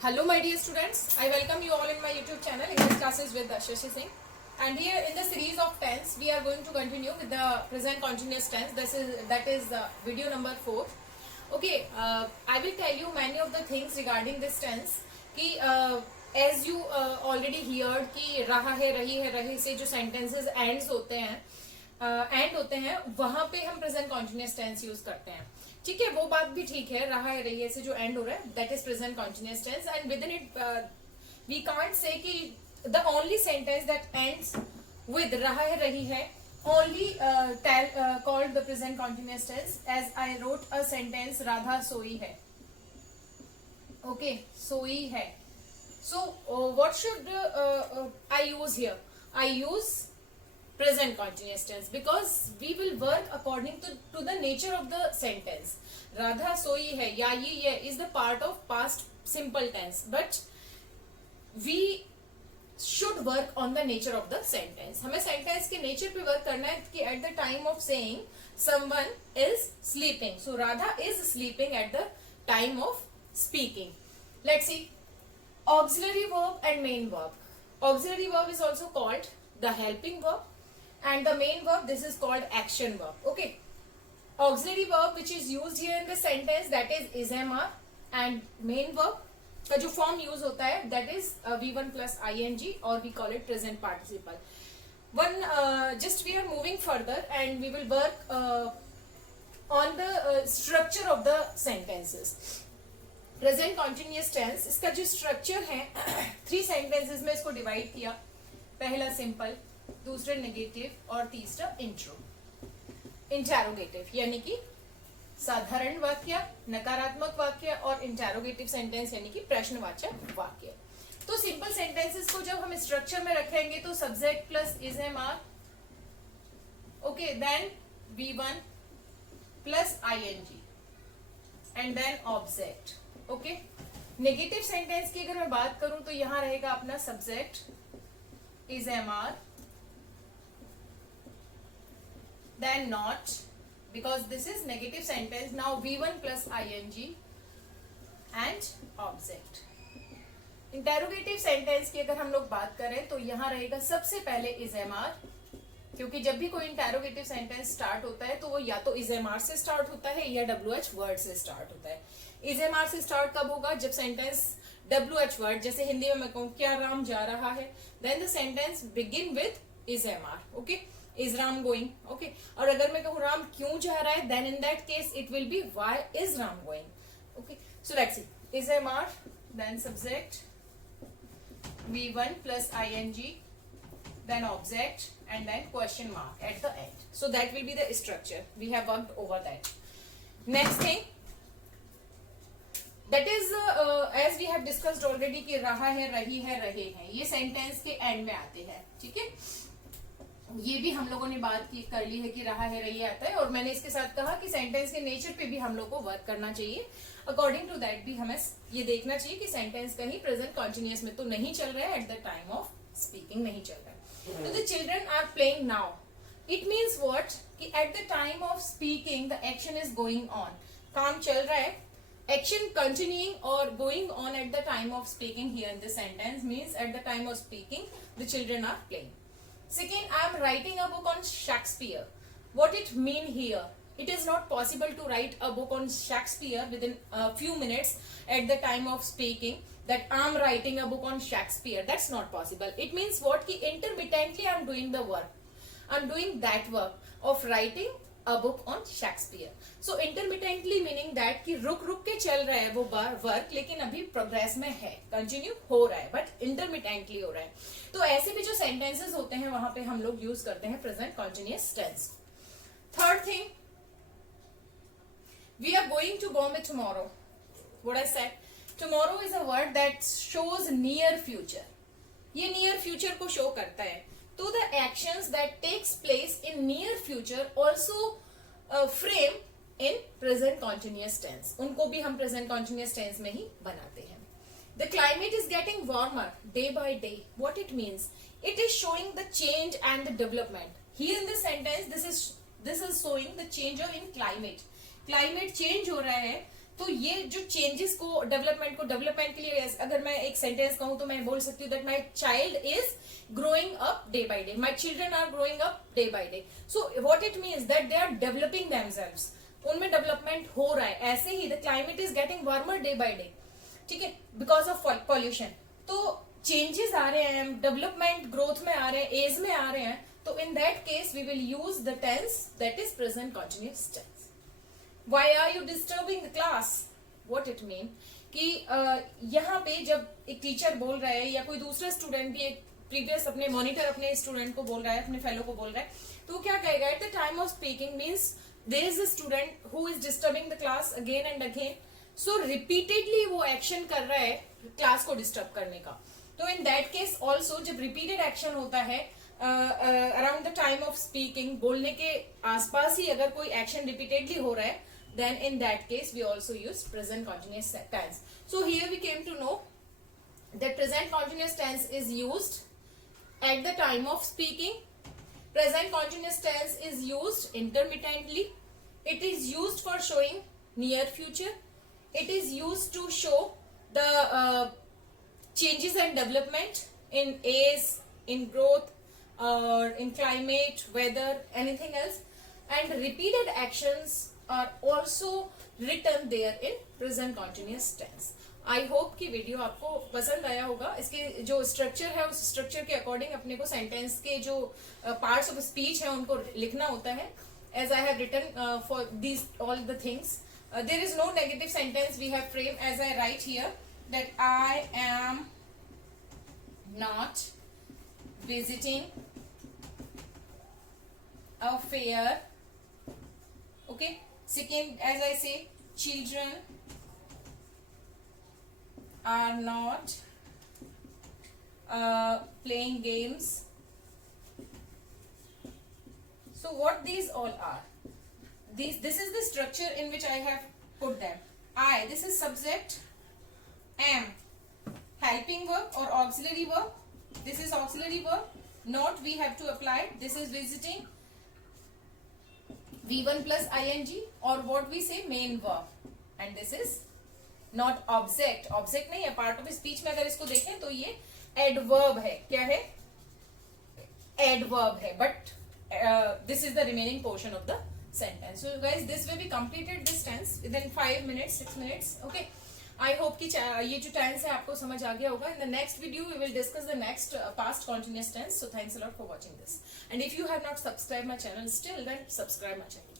Hello my dear students, I welcome you all in my YouTube channel English classes with Shashi Singh. And here in the series of tense we are going to continue with the present continuous tense. That is video number 4. Okay, I will tell you many of the things regarding this tense कि as you already heard कि रहा है रही है रहे से जो sentences ends होते हैं एंड होते हैं वहां पे हम प्रेजेंट कॉन्टिन्यूअस टेंस यूज करते हैं. ठीक है, वो बात भी ठीक है. रहा है रही है से जो एंड हो रहा है that is present continuous tense and within it we can't say कि the only sentence that ends with रहा है रही है only called the present continuous tense. As I wrote a sentence Radha सोई है. ओके, सोई है. So what should I use here? I use present continuous tense because we will work according to the nature of the sentence. Radha soi hai ya ye is the part of past simple tense, but we should work on the nature of the sentence. हमें sentence के nature पे work करना है कि at the time of saying someone is sleeping, so Radha is sleeping at the time of speaking. Let's see auxiliary verb and main verb. Auxiliary verb is also called the helping verb and the main verb, this is called action verb. Okay, auxiliary verb which is used here in the sentence that is MR, and main verb का जो form use होता है that is V1 plus ing or we call it present participle. Just we are moving further and we will work on the structure of the sentences. Present continuous tense इसका जो structure है 3 sentences में इसको divide किया. पहला simple, दूसरा नेगेटिव और तीसरा इंटेरोगेटिव, यानी कि साधारण वाक्य, नकारात्मक वाक्य और इंटेरोगेटिव सेंटेंस यानी कि प्रश्नवाचक वाक्य. तो सिंपल सेंटेंसेस को जब हम स्ट्रक्चर में रखेंगे तो subject plus is am are, okay, then V1 plus ing and then object. Okay, negative sentence की अगर मैं बात करूं तो यहां रहेगा अपना subject is am are, then not, because this is negative sentence. Now V1 plus ing and object. Interrogative sentence की अगर हम लोग बात करें तो यहाँ रहेगा सबसे पहले is mr, क्योंकि जब भी कोई interrogative sentence स्टार्ट होता है तो वो या तो is mr से स्टार्ट होता है या wh वर्ड से स्टार्ट होता है. is mr से स्टार्ट कब होगा? जब सेंटेंस wh वर्ड, जैसे हिंदी में मैं कहूँ क्या राम जा रहा है, then the sentence begin with is mr. okay, is Ram going? Okay, और अगर मैं कहूँ राम क्यों जा रहा है, then in that case it will be why is Ram going? Okay, so let's see, is mr, then subject V1 plus ing, then object and then question mark at the end. So that will be the structure. We have worked over that. Next thing, that is as we have discussed already कि रहा है रही है रहे हैं, ये सेंटेंस के एंड में आते हैं. ठीक है, ये भी हम लोगों ने बात कर ली है कि रहा है रही आता है, और मैंने इसके साथ कहा कि सेंटेंस के नेचर पे भी हम लोग को वर्क करना चाहिए. अकॉर्डिंग टू दैट भी हमें ये देखना चाहिए कि सेंटेंस कहीं प्रेजेंट कॉन्टिन्यूअस में तो नहीं चल रहा है, at the time of speaking नहीं चल रहा है. तो the children are playing now, it means what कि at the time of speaking the action is going on. काम चल रहा है, action continuing or going on at the time of speaking. Here in the sentence means at the time of speaking the children are playing. Second, I am writing a book on Shakespeare. What it mean here? It is not possible to write a book on Shakespeare within a few minutes at the time of speaking, that I am writing a book on Shakespeare. That's not possible. It means what ki intermittently I am doing the work. I am doing that work of writing a book on Shakespeare. So intermittently meaning that कि रुक रुक के चल रहा है वो वर्क, लेकिन अभी प्रोग्रेस में है, कंटिन्यू हो रहा है, बट इंटरमिटेंटली हो रहा है. तो ऐसे भी जो सेंटेंसेस होते हैं वहां पे हम लोग यूज करते हैं present continuous tense. Third thing, we are going to Bombay tomorrow. What I said, tomorrow is a word that shows near future. ये नियर फ्यूचर को शो करता है. तो the actions that takes place in near future also frame in present continuous tense. उनको भी हम present continuous tense में ही बनाते हैं. The climate is getting warmer day by day. What it means, it is showing the change and the development. Here in this sentence this is showing the change of in climate. Climate change हो रहा है तो ये जो चेंजेस को डेवलपमेंट के लिए अगर मैं एक सेंटेंस कहूं तो मैं बोल सकती हूँ that my child is growing up day by day, my children are growing up day by day. So what it means that they are developing themselves, उनमें डेवलपमेंट हो रहा है. ऐसे ही the climate is getting warmer day by day, ठीक है, because of pollution. तो changes आ रहे हैं, डेवलपमेंट ग्रोथ में आ रहे हैं, एज में आ रहे हैं. तो in that case we will use the tense that is present continuous tense. Why are you disturbing the class? What it mean? कि यहाँ पे जब एक टीचर बोल रहा है या कोई दूसरा स्टूडेंट भी एक प्रीवियस अपने मॉनिटर अपने स्टूडेंट को बोल रहा है, अपने फेलो को बोल रहा है, तो क्या कहेगा? At the time of speaking means there is a student who is disturbing the class again and again. So repeatedly वो एक्शन कर रहा है क्लास को डिस्टर्ब करने का. तो इन दैट केस ऑल्सो जब रिपीटेड एक्शन होता है around the time of speaking, बोलने के आसपास ही अगर कोई एक्शन रिपीटेडली हो रहा है, then in that case we also use present continuous tense. So here we came to know that present continuous tense is used at the time of speaking. Present continuous tense is used intermittently. It is used for showing near future. It is used to show the changes and development in age, in growth, or in climate, weather, anything else. And repeated actions are also written there in present continuous tense. I hope कि वीडियो आपको पसंद आया होगा. इसके जो स्ट्रक्चर है उस स्ट्रक्चर के अकॉर्डिंग अपने को सेंटेंस के जो पार्ट्स ऑफ स्पीच है उनको लिखना होता है. As I have written for these all the things, there is no negative sentence we have frame as I write here that I am not visiting a fair. Okay. Second, as I say, children are not playing games. So what these all are? This is the structure in which I have put them. I, this is subject. Am, helping verb or auxiliary verb. This is auxiliary verb. Not, we have to apply. This is visiting. V1 plus ing, or what we say main verb. And this is not object. Object नहीं है, part of speech में अगर इसको देखें तो ये adverb है. क्या है? Adverb है. But this is the remaining portion of the sentence. So guys, this way we completed this tense within 5 minutes, 6 minutes. Okay. I hope कि ये जो tense है आपको समझ आ गया होगा. In the next video we will discuss the next past continuous tense. So thanks a lot for watching this. And if you have not subscribed my channel still, then subscribe my channel.